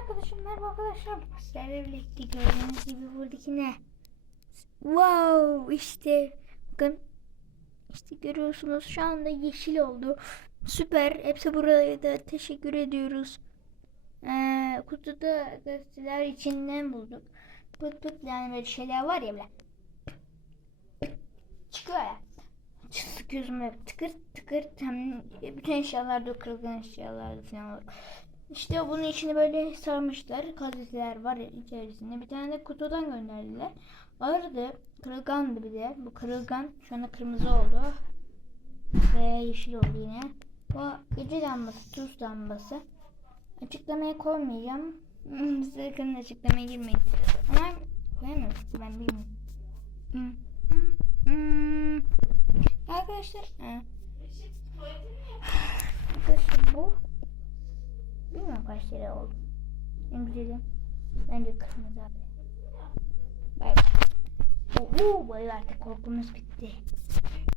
arkadaşım merhaba arkadaşlar. Sizlerle birlikte gördüğünüz gibi buradaki ne? Wow işte bakın işte görüyorsunuz şu anda yeşil oldu. Süper. Hepsi buraya da teşekkür ediyoruz. Ee, kutuda gazeteler içinden bulduk. Pıt pıt yani böyle şeyler var ya böyle. Çıkıyor ya. Sıkıyorsun böyle tıkır tıkır hem bütün eşyalarda kırılgan eşyalarda falan. İşte bunun içine böyle sarmışlar. Gazeteler var içerisinde. Bir tane de kutudan gönderdiler. Vardı. Kırılgandı bir de. Bu kırılgan şu anda kırmızı oldu. Ve yeşil oldu yine. Bu gece lambası, tuz lambası. Açıklamaya koymayacağım. Hmm, Sakın açıklamaya girmeyin. Ama koyamıyorum. Ben bilmiyorum. Hmm. Hmm. Arkadaşlar. he. Arkadaşlar bu. Lira oldu. En güzeli. Bence kırmızı abi. Bay bay. Oo, bay artık korkumuz bitti.